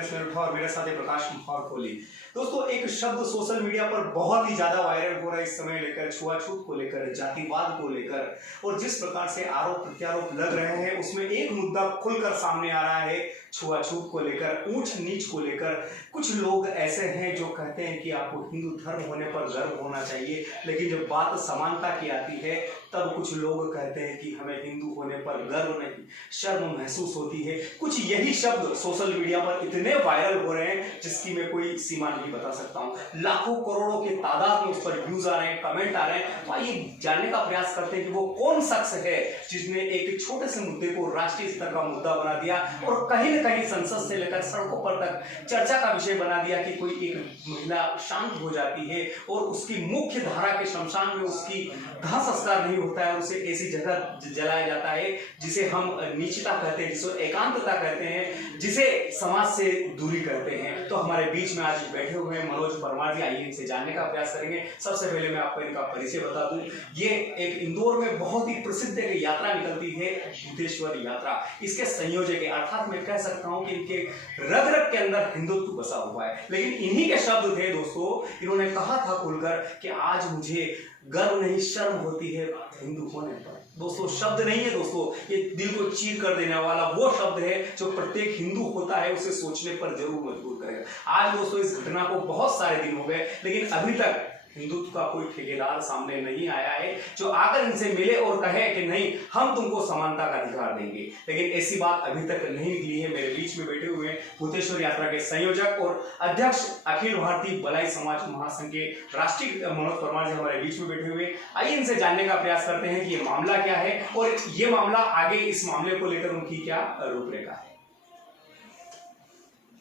Fitness में उठा और मेरे साथ है प्रकाश कोहली। दोस्तों, एक शब्द सोशल मीडिया पर बहुत ही ज्यादा वायरल हो रहा है इस समय लेकर, छुआछूत को लेकर, जातिवाद को लेकर, और जिस प्रकार से आरोप प्रत्यारोप लग रहे हैं उसमें एक मुद्दा खुलकर सामने आ रहा है छुआछूत को लेकर, ऊंच नीच को लेकर। कुछ लोग ऐसे हैं जो कहते हैं कि आपको हिंदू धर्म होने पर गर्व होना चाहिए, लेकिन जब बात समानता की आती है तब कुछ लोग कहते हैं कि हमें हिंदू होने पर गर्व नहीं, शर्म महसूस होती है। कुछ यही शब्द सोशल मीडिया पर इतने वायरल हो रहे हैं जिसकी मैं कोई सीमा नहीं बता सकता हूं। लाखों करोड़ों के तादाद में उस पर व्यूज आ रहे हैं, कमेंट आ रहे हैं। तो आइए जानने का प्रयास करते हैं कि वो कौन शख्स है जिसने एक छोटे से मुद्दे को राष्ट्रीय स्तर का मुद्दा बना दिया और कहीं न कहीं संसद से लेकर सड़कों पर तक चर्चा का विषय बना दिया कि कोई एक महिला शांत हो जाती है और उसकी मुख्य धारा के शमशान में उसकी दाह संस्कार नहीं होता है, उसे ऐसी जगह जलाया जाता है जिसे हम नीचता कहते हैं, जिसे एकांतता कहते हैं, जिसे समाज से दूरी कहते हैं। तो हमारे बीच में आज बैठे हुए हैं मनोज परमार जी। आइए इनसे जानने का प्रयास करेंगे। सबसे पहले मैं आपको इनका परिचय बता दूं, ये एक इंदौर में बहुत ही प्रसिद्ध एक यात्रा निकलती है भूतेश्वर यात्रा। इसके संयोजक है, अर्थात मैं कह सकता हूं कि इनके रग रग के अंदर हिंदुत्व बसा हुआ है। लेकिन इन्हीं के शब्द थे दोस्तों, इन्होंने कहा था खुलकर कि आज मुझे गर्व नहीं शर्म होती है हिंदू होने पर। दोस्तों, शब्द नहीं है दोस्तों, ये दिल को चीर कर देने वाला वो शब्द है जो प्रत्येक हिंदू होता है उसे सोचने पर जरूर मजबूर करेगा। आज दोस्तों इस घटना को बहुत सारे दिन हो गए, लेकिन अभी तक हिंदुत्व का कोई ठेकेदार सामने नहीं आया है जो आकर इनसे मिले और कहे कि नहीं, हम तुमको समानता का अधिकार देंगे। लेकिन ऐसी बात अभी तक नहीं निकली है। मेरे बीच में बैठे हुए भूतेश्वर यात्रा के संयोजक और अध्यक्ष अखिल भारतीय बलाई समाज महासंघ के राष्ट्रीय मनोज परमार जी हमारे बीच में बैठे हुए। आइए इनसे जानने का प्रयास करते हैं कि ये मामला क्या है और ये मामला आगे इस मामले को लेकर उनकी क्या रूपरेखा है।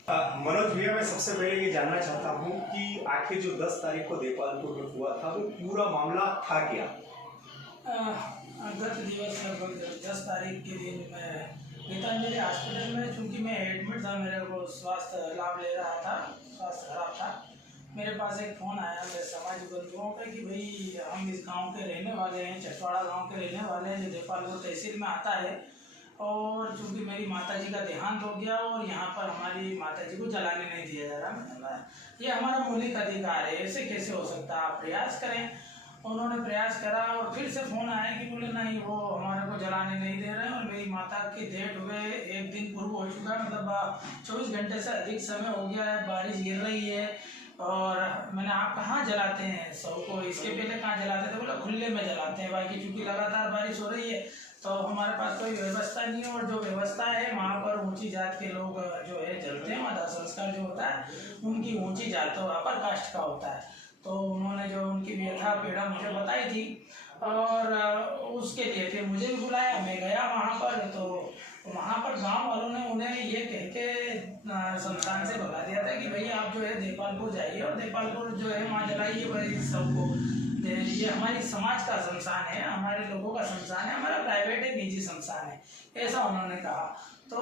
मनोज भैया, मैं सबसे पहले ये जानना चाहता हूँ कि आखिर जो 10 तारीख को देपालपुर में हुआ था वो पूरा मामला था क्या? गत दिवस लगभग 10 तारीख के दिन मैं गीतांजलि हॉस्पिटल में, चूँकि मैं एडमिट था, मेरे को स्वास्थ्य लाभ ले रहा था, स्वास्थ्य खराब था, मेरे पास एक फ़ोन आया मेरे समाज बंधुओं का कि भाई हम इस गांव के रहने वाले हैं, चटवाड़ा गांव के रहने वाले हैं जो देपालपुर तहसील में आता है, और चूँकि मेरी माताजी का देहांत हो गया और यहाँ पर हमारी माताजी को जलाने नहीं दिया जा रहा। मैंने ये हमारा मौलिक अधिकार है, ऐसे कैसे हो सकता है, आप प्रयास करें। उन्होंने प्रयास करा और फिर से फ़ोन आया कि बोले नहीं, वो हमारे को जलाने नहीं दे रहे हैं, और मेरी माता की डेट हुए एक दिन पूर्व हो चुका है, मतलब 24 घंटे से अधिक समय हो गया है, बारिश गिर रही है। और मैंने, आप कहाँ जलाते हैं शव को, इसके पहले कहाँ जलाते थे? बोला खुले में जलाते हैं बाकी, चूँकि लगातार बारिश हो रही है तो हमारे पास कोई व्यवस्था नहीं है, और जो व्यवस्था है वहाँ पर ऊंची जात के लोग जो है जलते हैं, वहाँ संस्कार जो होता है उनकी ऊंची जात और अपर कास्ट का होता है। तो उन्होंने जो उनकी व्यथा पीड़ा मुझे बताई थी और उसके लिए फिर मुझे भी बुलाया, मैं गया वहाँ पर। तो वहाँ पर गांव वालों ने उन्हें ये कह के शमशान से भगा दिया था कि भाई आप जो है देपालपुर जाइए और देपालपुर जो है वहाँ जलाइए भाई सबको, ये हमारी समाज का शमशान है, हमारे लोगों का शमशान है, हमारा प्राइवेट है, निजी शमशान है, ऐसा उन्होंने कहा। तो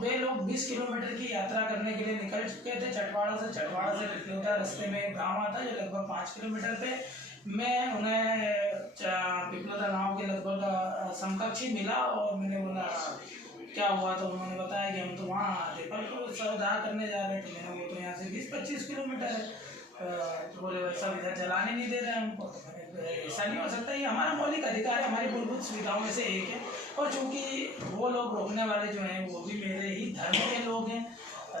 वे लोग 20 किलोमीटर की यात्रा करने के लिए निकल चुके थे चटवाड़ा से पिपलोदा रास्ते में एक गाँव आता है जो लगभग 5 किलोमीटर पे। मैं उन्हें पिपलोदा गाँव के लगभग समकक्षी मिला और मैंने बोला क्या हुआ, तो उन्होंने बताया कि हम तो वहाँ देपालपुर सरदार करने जा रहे थे। मैंने, वो तो यहाँ से 20-25 किलोमीटर है। तो बोले वैसा इधर जलाने नहीं दे रहे हमको। तो ऐसा नहीं हो सकता, ये हमारा मौलिक अधिकार है, हमारी मूलभूत सुविधाओं में से एक है। और चूँकि वो लोग रोकने वाले जो हैं वो भी मेरे ही धर्म के लोग हैं,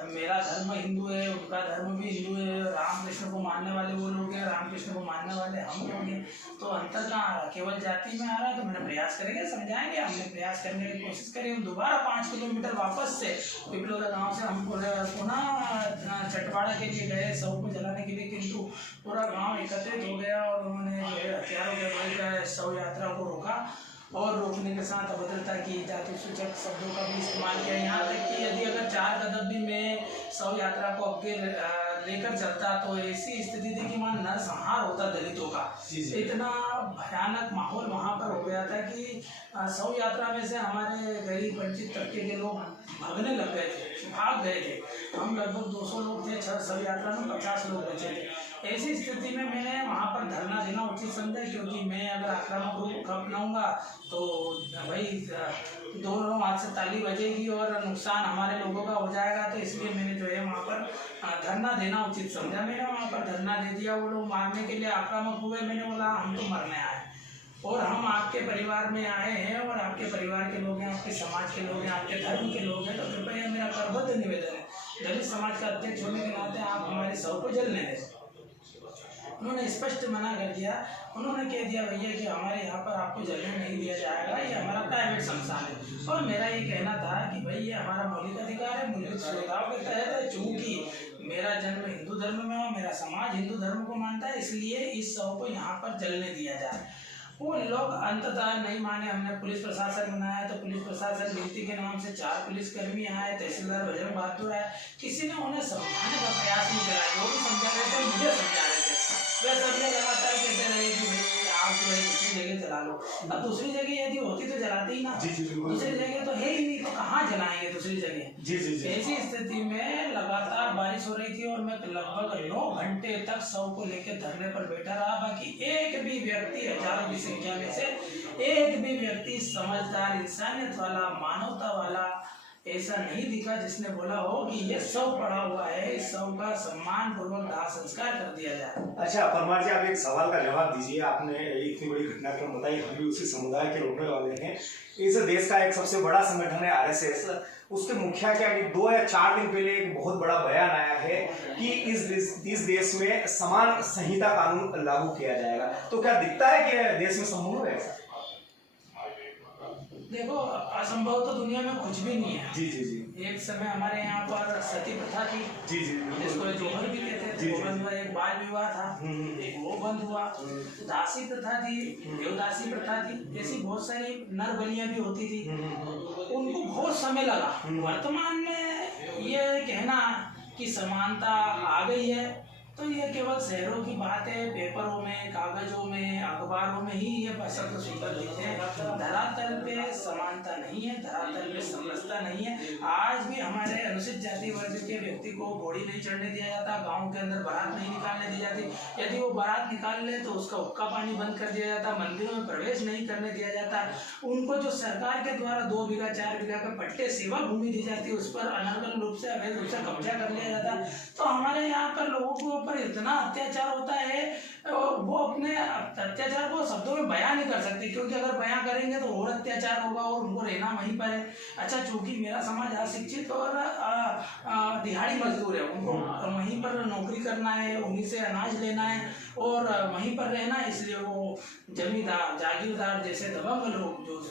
मेरा धर्म हिंदू है, उनका धर्म भी हिंदू है, रामकृष्ण को मानने वाले वो लोग हैं, रामकृष्ण को मानने वाले हम लोग हैं। तो अंतर कहाँ आ रहा, केवल जाति में आ रहा है। तो मैंने प्रयास करेंगे, समझाएंगे, हमने प्रयास करने की कोशिश करी। हम दोबारा 5 किलोमीटर वापस से पिपलोदा गाँव से हम पुनः चटवाड़ा के लिए गए शव को जलाने के लिए, किंतु पूरा गाँव एकत्रित हो गया और उन्होंने जो है हथियारों के बल शव यात्रा को रोका और रोकने के साथ अभद्रता की जाति सूचक शब्दों का भी इस्तेमाल किया। यहाँ तक कि यदि अगर 4 कदम भी मैं शव यात्रा को आगे लेकर चलता तो ऐसी स्थिति थी कि वहाँ नरसंहार होता दलितों का। इतना भयानक माहौल वहाँ पर हो गया था कि शव यात्रा में से हमारे गरीब वंचित तबके के लोग भागने लग गए थे, भाग गए थे। हम लगभग 200 लोग थे, शव यात्रा में 50 लोग बचे थे। ऐसी स्थिति में मैंने वहाँ पर धरना देना उचित समझा, क्योंकि मैं अगर आक्रामक रूप अपनाऊंगा तो भाई दोनों हाथ से ताली बजेगी और नुकसान हमारे लोगों का हो जाएगा। तो इसलिए मैंने जो है वहाँ पर धरना देना उचित समझा। मैंने वहाँ पर धरना दे दिया। वो लोग मारने के लिए आक्रामक हुए। मैंने बोला हम तो मरने आए और हम आपके परिवार में आए हैं और आपके परिवार के लोग हैं, आपके समाज के लोग हैं, आपके धर्म के लोग हैं, तो कृपया मेरा करबद्ध निवेदन है, दलित समाज का अध्यक्ष होने के नाते आप हमारे शव को जलने दें। उन्होंने स्पष्ट मना कर दिया। उन्होंने कह दिया भैया कि हमारे यहाँ पर आपको जलने नहीं दिया जाएगा, ये हमारा प्राइवेट शमशान है। और मेरा ये कहना था कि भाई ये हमारा मौलिक अधिकार है, मूलभूत सुविधाओं के तहत। चूंकि मेरा जन्म हिंदू धर्म में हो, मेरा समाज हिंदू धर्म को मानता है, इसलिए इस शव को यहाँ पर जलने दिया जाए। वो लोग अंततः नहीं माने। हमने पुलिस प्रशासन बनाया तो पुलिस प्रशासन गिनती के नाम से 4 पुलिसकर्मी आए, तहसीलदार बजरंग बहादुर आए, किसी ने उन्हें समझाने का प्रयास नहीं करा। वो भी समझा रहे थे, मुझे समझा रहे थे। वे सबने लगातार कहते रहे कि भाई आप जो है दूसरी जगह जला लो। अब दूसरी जगह यदि होती तो जलाते ही ना। दूसरी जगह तो है ही नहीं, तो कहाँ जलाएंगे दूसरी जगह। ऐसी स्थिति में लगातार बारिश हो रही थी और मैं लगभग 9 घंटे तक शव को लेकर धरने पर बैठा रहा। बाकी एक भी व्यक्ति, हजारों की संख्या में से एक भी व्यक्ति समझदार, इंसानियत वाला, मानवता वाला ऐसा नहीं दिखा जिसने बोला हो कि ये शव पड़ा हुआ है, इस शव का सम्मान पूर्वक दाह संस्कार कर दिया जाए। अच्छा परमार जी, आप एक सवाल का जवाब दीजिए। आपने इतनी बड़ी घटनाक्रम बताई, हम भी उसी समुदाय के रोकने वाले हैं। इस देश का एक सबसे बड़ा संगठन है आरएसएस, उसके मुखिया क्या कि 2 या 4 दिन पहले एक बहुत बड़ा बयान आया है कि इस देश में समान संहिता कानून लागू किया जाएगा। तो क्या दिखता है कि देश में संभव है ऐसा? देखो, असंभव तो दुनिया में कुछ भी नहीं है। जी। एक समय हमारे यहाँ पर सती प्रथा थी, जी, जिसको जोहर भी कहते थे, वो बंद हुआ। एक बाल विवाह था, एक वो बंद हुआ। दासी प्रथा थी, देवदासी प्रथा थी, ऐसी बहुत सारी नर बलियां भी होती थी। उनको बहुत समय लगा। वर्तमान में ये कहना कि समानता आ गई है तो ये केवल शहरों की बात है। पेपरों में, कागजों में, अखबारों में ही ये शब्द सुंदर दिखते हैं। धरातल पे समानता नहीं है, धरातल पे समरसता नहीं है। आज भी हमारे अनुसूचित जाति वर्ग के व्यक्ति को घोड़ी नहीं चढ़ने दिया जाता, गांव के अंदर बारात नहीं निकालने दी जाती। यदि वो बारात निकाल ले तो उसका हुक्का पानी बंद कर दिया जाता, मंदिरों में प्रवेश नहीं करने दिया जाता। उनको जो सरकार के द्वारा 2 बीघा 4 बीघा का पट्टे सेवा भूमि दी जाती है, उस पर अनर्गल रूप से, अवैध रूप से कब्जा कर लिया जाता। तो हमारे यहाँ पर लोगों को पर इतना अत्याचार होता है, वो अपने अत्याचार को शब्दों में बयां नहीं कर सकते, क्योंकि अगर बयां करेंगे तो और अत्याचार होगा और उनको रहना वहीं पर है। अच्छा, चूंकि मेरा समाज अशिक्षित और दिहाड़ी मजदूर है, उनको वहीं पर नौकरी करना है, उन्हीं से अनाज लेना है और वहीं पर रहना है, इसलिए वो जमींदार, जागीरदार जैसे दबंग लोग जो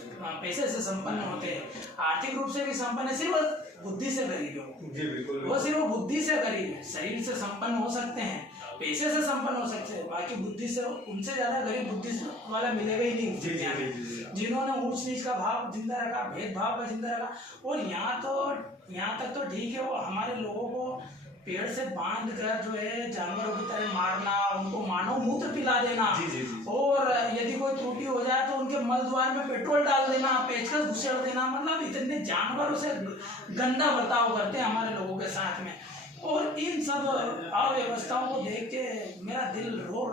पैसे से संपन्न होते हैं, आर्थिक रूप से भी संपन्न है, सिर्फ बुद्धि से गरीब है वो सिर्फ बुद्धि से गरीब है। शरीर से संपन्न हो सकते हैं, पैसे से संपन्न हो सकते हैं, बाकी बुद्धि से उनसे ज्यादा गरीब बुद्धि वाला मिलेगा ही नहीं दुनिया में, जिन्होंने ऊंच नीच का भाव जिंदा रखा, भेदभाव का जिंदा रखा। और यहाँ तक तो ठीक है, वो हमारे लोगों को पेड़ से बांध कर जो है जानवरों की तरह मारना, उनको मानव मूत्र पिला देना, और यदि कोई त्रुटि हो जाए तो उनके मल द्वार में पेट्रोल डाल देना, पेचकस घुसेड़ देना। मतलब इतने जानवरों से गंदा बर्ताव करते हैं हमारे लोगों के साथ में। और इन सब अव्यवस्थाओं को देख के मेरा दिल रो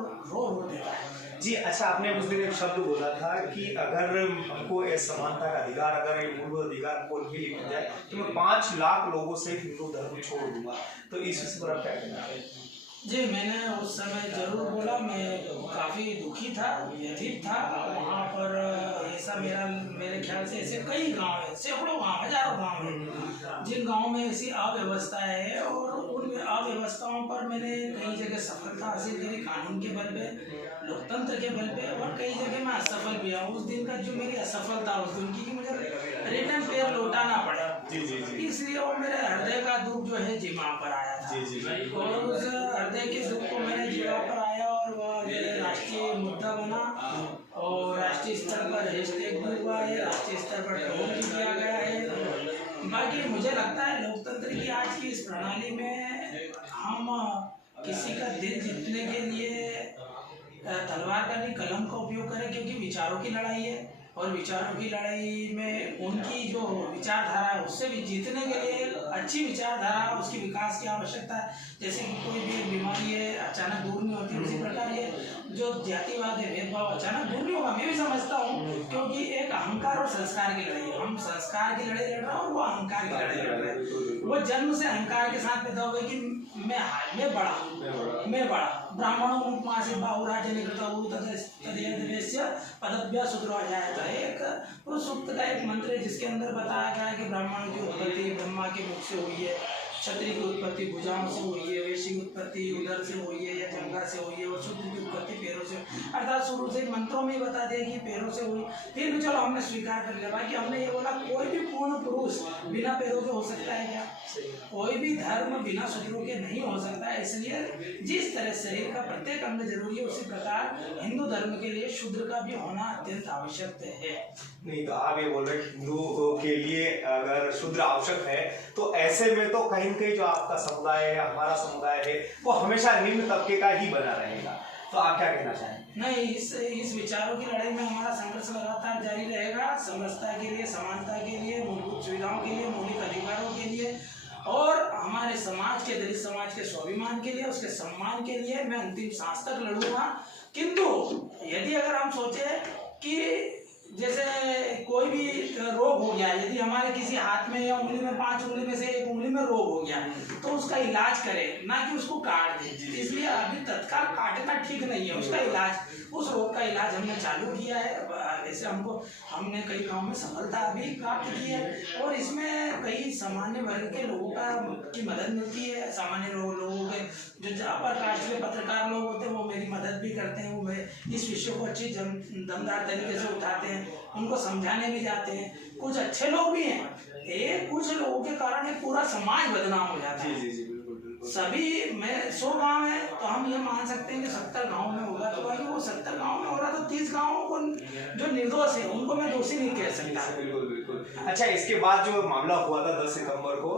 देता है। जी अच्छा, आपने उस दिन एक शब्द बोला था कि अगर हमको ये समानता का अधिकार, अगर ये मूलभूत अधिकार को नहीं लिखा जाए तो मैं 5 लाख लोगों से हिंदू धर्म छोड़ दूंगा। तो इस विषय पर आप क्या कहना है? जी, मैंने उस समय जरूर बोला। मैं काफ़ी दुखी था, व्यथित था। वहाँ पर ऐसा मेरे ख्याल से ऐसे कई गांव हैं, सैकड़ों गांव, हजारों गांव हैं, जिन गांवों में ऐसी अव्यवस्था है। और उन अव्यवस्थाओं पर मैंने कई जगह सफलता हासिल करी, कानून के बल पे, लोकतंत्र के बल पे, और कई जगह मैं असफल भी हुआ। उस दिन का जो मेरी असफलता उस दिन की, मुझे रिटर्न फेयर लौटाना पड़ा, इसलिए वो मेरे हृदय का दुख जो है जिमा पर आया था। और उस हृदय के दुख को मैंने जिमा पर आया और वह राष्ट्रीय मुद्दा बना और राष्ट्रीय स्तर पर हैशटैग भी हुआ है, राष्ट्रीय स्तर पर ट्रोल भी किया गया है। बाकी मुझे लगता है लोकतंत्र की आज की इस प्रणाली में हम किसी का दिल जीतने के लिए तलवार का नहीं, कलम का उपयोग करें, क्योंकि विचारों की लड़ाई है और विचारों की लड़ाई में उनकी जो विचारधारा है उससे भी जीतने के लिए अच्छी विचारधारा, उसकी विकास की आवश्यकता है। जैसे कि कोई भी एक बीमारी है अचानक दूर नहीं होती, उसी प्रकार ये जो जातिवाद है, भेदभाव अचानक दूर नहीं होगा, मैं भी समझता हूँ, क्योंकि एक अहंकार और संस्कार की लड़ाई है। हम संस्कार की लड़ाई लड़ रहे हैं और वो अहंकार की लड़ाई लड़ रहे हैं। वो जन्म से अहंकार के साथ पैदा हुए कि मैं बड़ा ब्राह्मणों मुखमासी बाहुराज तदस्य पदभ्य शूद्रो जाएगा। एक उस सूक्त का एक मंत्र है जिसके अंदर बताया गया है कि ब्राह्मण की उत्पत्ति ब्रह्मा के मुख से हुई है, क्षत्रिय की उत्पत्ति भुजाओं से हुई है, वैश्य की उत्पत्ति उदर से हुई है या जंघा से हुई है, और शूद्र की उत्पत्ति पैरों से, अर्थात शुरू से मंत्रों में बता दिया कि पैरों से हुई। फिर भी चलो हमने स्वीकार कर लिया, बाकी हमने ये बोला कोई भी पूर्ण पुरुष बिना पैरों के हो सकता है क्या? कोई भी धर्म बिना शूद्रों के नहीं हो सकता है। इसलिए जिस तरह शरीर का प्रत्येक अंग जरूरी है, उसी प्रकार हिंदू धर्म के लिए शूद्र का भी होना अत्यंत आवश्यक है। नहीं तो आप ये बोल रहे हैं हिंदू के लिए अगर शूद्र आवश्यक है, तो ऐसे में तो कहीं न कहीं जो आपका समुदाय है, हमारा समुदाय है, वो हमेशा निम्न तबके का ही बना रहेगा। तो आप क्या कहना चाहेंगे? नहीं, इस विचारों की लड़ाई में हमारा संघर्ष लगातार जारी रहेगा। समरसता के लिए, समानता के लिए, मूलभूत सुविधाओं के लिए, मौलिक अधिकारों के लिए और हमारे समाज के, दलित समाज के स्वाभिमान के लिए, उसके सम्मान के लिए मैं अंतिम सांस तक लड़ूंगा। किंतु यदि अगर हम सोचे कि जैसे कोई भी रोग हो गया, यदि हमारे किसी हाथ में या उंगली में, 5 उंगली में से एक उंगली में रोग हो गया, तो उसका इलाज करें, ना कि उसको काट दें। इसलिए अभी तत्काल काटना ठीक नहीं है, उसका इलाज, उस रोग का इलाज हमने चालू किया है। ऐसे हमने कई गाँव में सफलता भी प्राप्त की है, और इसमें कई सामान्य वर्ग के लोगों की मदद मिलती है। सामान्य लोगों के जो अपर कास्ट के पत्रकार लोग होते हैं, वो मेरी मदद भी करते हैं। वो इस विषय को अच्छी दमदार तरीके से उठाते हैं, उनको समझाने भी जाते हैं। कुछ अच्छे लोग भी हैं, कुछ लोगों के कारण एक पूरा समाज बदनाम हो जाता है। जी, बिल्कुल। सभी में 100 गांव है तो हम ये मान सकते हैं कि 70 गांव में होगा, तो भाई वो 70 गांव में हो रहा, तो 30 गांवों को जो निर्दोष है उनको मैं दोषी नहीं कह सकता। बिल्कुल। अच्छा, इसके बाद जो मामला हुआ था 10 सितंबर को,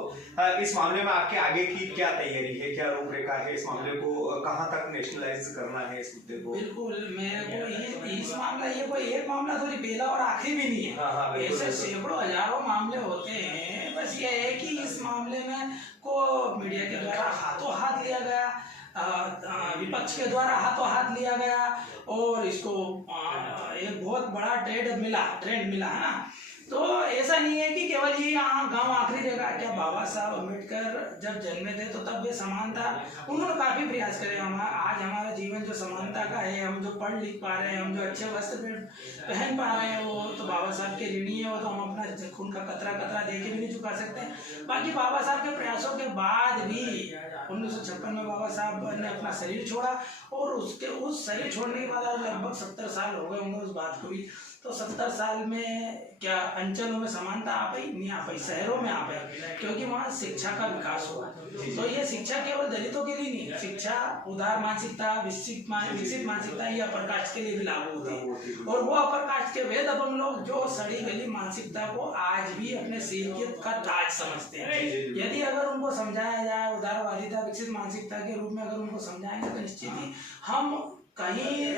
इस मामले में आपके आगे की क्या तैयारी है, क्या रूपरेखा है? इस मामले को कहाँ तक नेशनलाइज करना है इस मुद्दे को? बिल्कुल, मेरे को इस मामला, ये कोई एक मामला थोड़ी पहला और आखिरी भी नहीं है। ऐसे सैकड़ों हजारों मामले होते हैं। बस ये है कि इस मामले में को मीडिया के द्वारा हाथों हाथ लिया गया, विपक्ष के द्वारा हाथों हाथ लिया गया, और इसको एक बहुत बड़ा ट्रेंड मिला है ना। तो ऐसा नहीं है कि केवल ये गांव आखिरी रहेगा। क्या बाबा साहब अम्बेडकर जब जन्मे थे तो तब ये समान था? उन्होंने काफी प्रयास करे। आज हमारा जीवन जो समानता का है, हम जो पढ़ लिख पा रहे हैं, हम जो अच्छे वस्त्र पहन पा रहे हैं, वो तो बाबा साहब के ऋणी है। वो तो हम अपना खून का कतरा दे के भी नहीं चुका सकते। बाकी बाबा साहब के प्रयासों के बाद भी 1956 में बाबा साहब ने अपना शरीर छोड़ा, और उस शरीर छोड़ने के बाद आज लगभग 70 साल हो गए होंगे उस बात को भी। तो 70 साल में क्या अंचलों में समानता आ पाई? नहीं आ पाई, शहरों में आ पाई, क्योंकि वहाँ शिक्षा का विकास हुआ। तो ये शिक्षा केवल दलितों के लिए नहीं, शिक्षा उदार मानसिकता, विकसित मानसिकता ये अपर कास्ट के लिए भी लागू होती है। और वो अपर कास्ट के वेद अपंग लोग जो सड़ी गली मानसिकता को आज भी अपने सिर का ताज समझते हैं। यदि अगर उनको समझाया जाए उदारवादिता, विकसित मानसिकता के रूप में अगर उनको समझाएंगे, तो निश्चित ही हम कहीं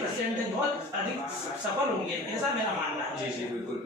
परसेंटेज बहुत अधिक सफल होंगे, ऐसा मेरा मानना है। जी बिल्कुल।